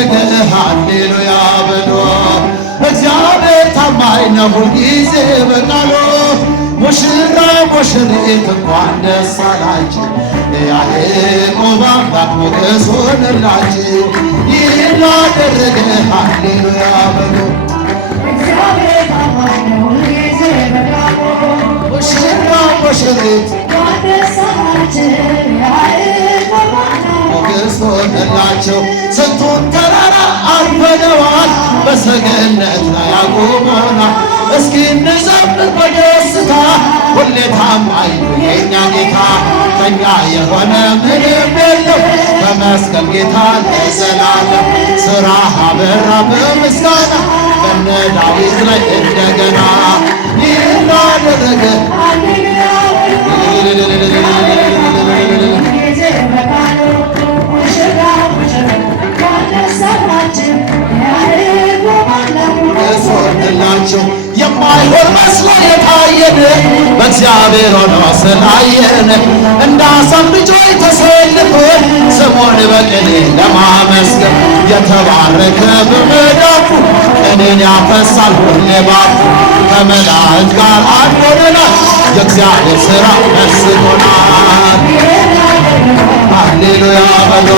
ላደረገ ሃሌሉያ በሎ። እግዚአብሔር ታማኝ ነው ሁልጊዜ በቃሉ። ሙሽራ ሙሽሪት እንኳን ደስ አላችሁ፣ የያዕቆብ አምላክ ሞገስ ሆነላችሁ። ይህን ላደረገ ሃሌሉያ በሎ። እግዚአብሔር ታማኝ ነው ሁልጊዜ በቃሉ። ሙሽራ ሙሽሪት እንኳን ደስ አላችሁ፣ የያዕቆብ አምላክ ሞገስ ሆነላቸው። ስንቱን ተራራ አልፈነዋል፣ በሰገነት ላይ አቁሞናል። እስኪ እንዘምር በደስታ፣ ሁሌ ታማኝ ነው የእኛ ጌታ። ከእኛ የሆነ ምንም የለም፣ በመስቀል ጌታ ለዘላለም። ሥራህ አበራ በምስጋና፣ በነ ዳዊት ላይ እንደገና። ይህን ላደረገ ሁልጊዜ በቃሉ። ሙሽራ ሙሽሪት እንኳን ደስ አላችሁ፣ የያዕቆብ አምላክ ሞገስ ሆነላቸው። የማይሆን መስሎ የታየን በእግዚአብሔር ሆኖ ስላየን፣ እንደ አሳም ልጆች ተሰልፈን ስሙን በቅኔ ለማመስገን። የተባረከ በመዳፉ ቅኔን ያፈሳል ሁሌ ባፉ። ከመላእክት ጋር አንድ ሆነናል፣ የእግዚአብሔር ሥራ መስሎናል። ሃሌሉያ በሎ።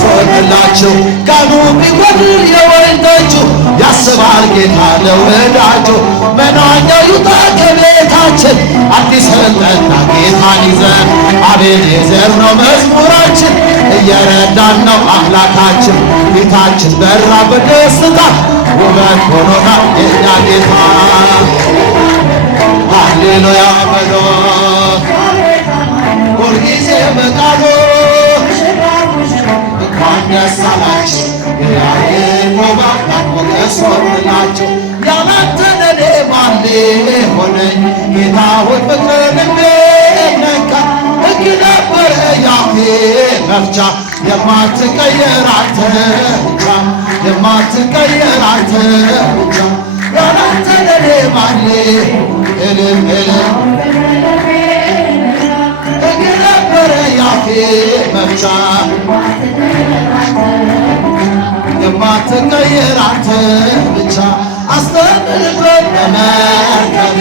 ሆነላችሁ ቀኑ ቢጎድል የወይን ጠጁ፣ ያስባል ጌታ ለወዳጁ። መናኛው ይውጣ ከቤታችን፣ አዲስ እንጠጣ ጌታን ይዘን። አቤኔዘር ነው መዝሙራችን፣ እየረዳን ነው አምላካችን። ፊታችን በራ በደስታ፣ ውበት ሆኖናል የእኛ ጌታ። ሃሌሉያ በሎ። ሁልጊዜ በቃሉ እንኳን ደስ አላችሁ፣ የያዕቆብ አምላክ ሞገስ ሆነላችሁ። ያላንተ ለኔ ማን ሊሆነኝ? ጌታ ሆይ ፍቅር ልቤን ነካ። ሕግ ነበረ ያፌ መፍቻ፣ የማትቀየር አንተ ብቻ፣ የማትቀየር አንተ ብቻ። ያላንተ ለኔ ማን እልል እልል። ሕግ ነበረ ያፌ መፍቻ፣ የማትቀየር አንተ ብቻ። አስተምርበት በመርከቤ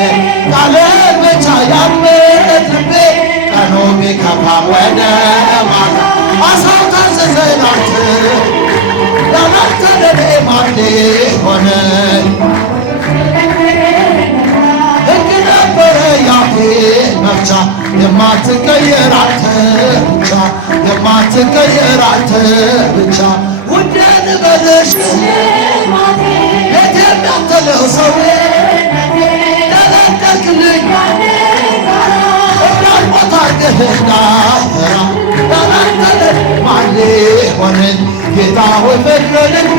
ቃልን ብቻ ያልበት ልቤ። ቀኑ ቢከፋም ወደ ማታ አሳው ታዘዘኝ አንተ። ያላንተ ለኔ ማን ሊሆነኝ? ሕግ ነበረ ያፌ መፍቻ፣ የማትቀየር አንተ ብቻ፣ የማትቀየር አንተ ብቻ። ውዴ ልበልሽ ቤት የሚያተለው ሰው ደለደልክልኝ እንዳልሞት አድርገህና ያላንተ ለኔ ማን ሊሆነኝ? ጌታ ሆይ ፍቅር ልቤን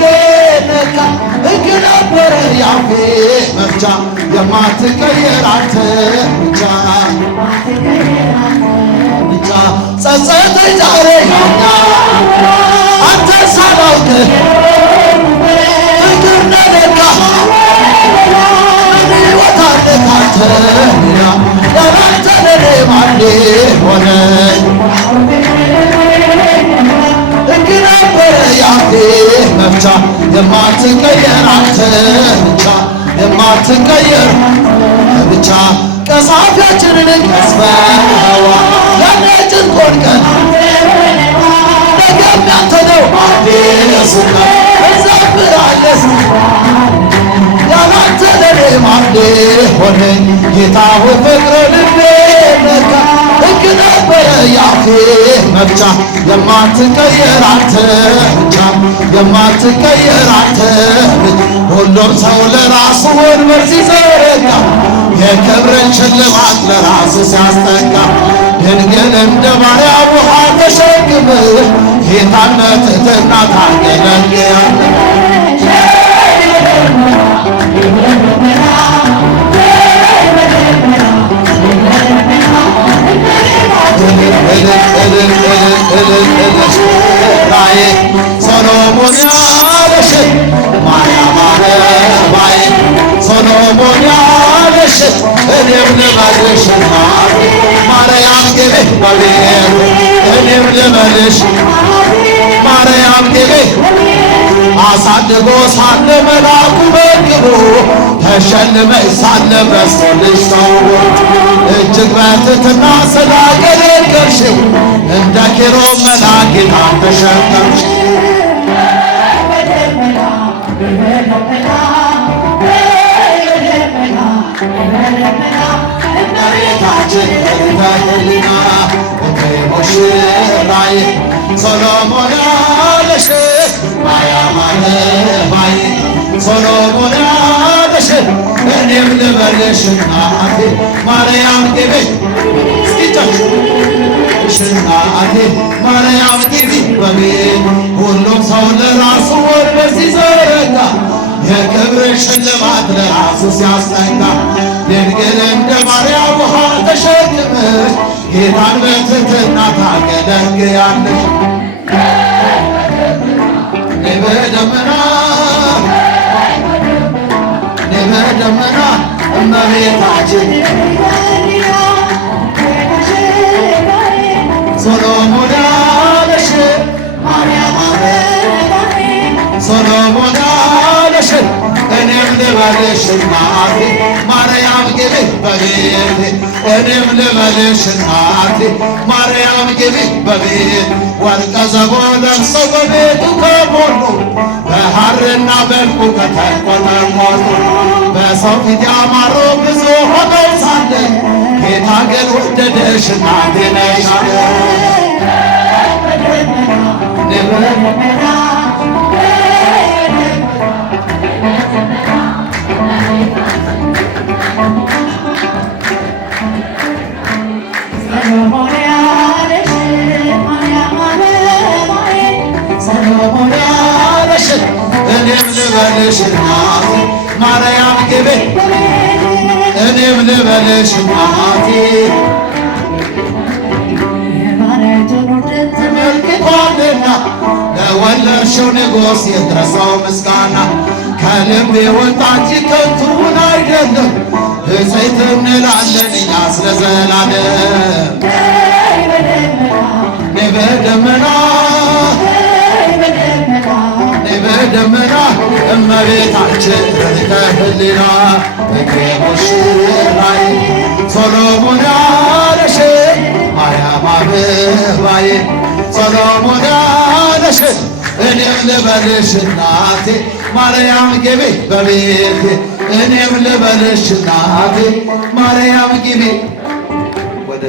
ነካ። ሕግ ነበረ ያፌ መፍቻ፣ የማትቀየር አንተ ብቻ ብቻ። ጸጸተኝ ዛሬ አንተ ሳላውቅ ፍቅር ነለካ። ምን ሕይወት አለ ካንተ ሌላ? ያላንተ ለኔ ማን ሊሆነኝ? ሕግ ነበረ ያፌ መፍቻ፣ የማትቀየር አንተ ብቻ፣ የማትቀየር ብቻ። ቀሳፊያችንን ቀስፈዋ ያኔ ጭንቆን ቀን ነገም ያንተ ነው አዲሱ ቀን እንዘምራለን። ያላንተ ለኔ ማን ሊሆነኝ? ጌታ ሆይ ፍቅር ልቤን ነካ። ሕግ ነበረ ያፌ መፍቻ፣ የማትቀየር አንተ ብቻ፣ የማትቀየር አንተ ብቻ። ሁሉም ሰው ለራሱ ወንበር ሲዘረጋ፣ የክብርን ሽልማት ለራሱ ሲያስጠጋ፣ ድንግል እንደ ባሪያ ውሃ ተሸክመህ ጌታነት ትሕትና ታገለግላለህ። ራዬ ሰሎሞን ያለሽ ማርያም አበባዬ፣ ሰሎሞን ያለሽ እኔም ልበልሽ እናቴ ማርያም ግቢ በቤቴ እኔም ልበልሽ ማርያም ግቢ አሳድጎ ሳለ መልአኩ መግቦ ተሸልመሽ ሳለ በስቶልሽ ተውቦ እጅግ በትሕትና ስላገለገልሽው እንደ ኪሩብ መልአክ ጌታን ተሸከምሽ እመቤታችን ተህሊና ሙሽራዬ ሰሎሞን ያለሽ ማርያም አበባዬ ሰሎሞን ያለሽ እኔም ልበልሽ እናቴ ማርያም ግቢ እናቴ ማርያም ግቢ በቤት ሁሉም ሰው ለራሱ ወንበር ሲዘረጋ የክብርሽ ሽልማት ለራሱ ሲያስጠጋ ድንግል እንደ ማርያም ውሃ ተሸክመሽ ጌታን በትሕትና ታገለግያለሽ በደመና በደመና እመቤታችን ሰሎሞን ያለሽ ማርያም አበባዬ ሰሎሞን ያለሽ እኔም ልበልሽ እናቴ ማርያም ግቢ በቤቴ እኔም ልበልሽ እናቴ ማርያም ግቢ በቤት ወርቀ ዘቦ ለብሰው በቤቱ ከሞሉ በሐርና በዕንቁ ከተንቆጠቆጡ በሰው ፊት ያማሩ ብዙ ሆነው ሳለ ጌታ ግን ወደደሽ እናቴ ነሽ አለ ሰሎሞን ያለሽ እኔም ልበልሽ እናቴ ማርያም ግቢ እኔም ልበልሽ እናቴ ተመልክቷልና ለወለድሽው ንጉሥ የድረሰው ምስጋና ከልብ የወጣ እንጂ ከንቱን አይደለም ብፅዕት እንላለን እኛ ስለ ዘላለም በደመና በደመና እመቤታችን ተህሊና ሙሽራዬ ሰሎሞን ያለሽ ማርያም አበባዬ ሰሎሞን ያለሽ እኔም ልበልሽ እናቴ ማርያም ግቢ በቤቴ እኔም ልበልሽ እናቴ ማርያም ግቢ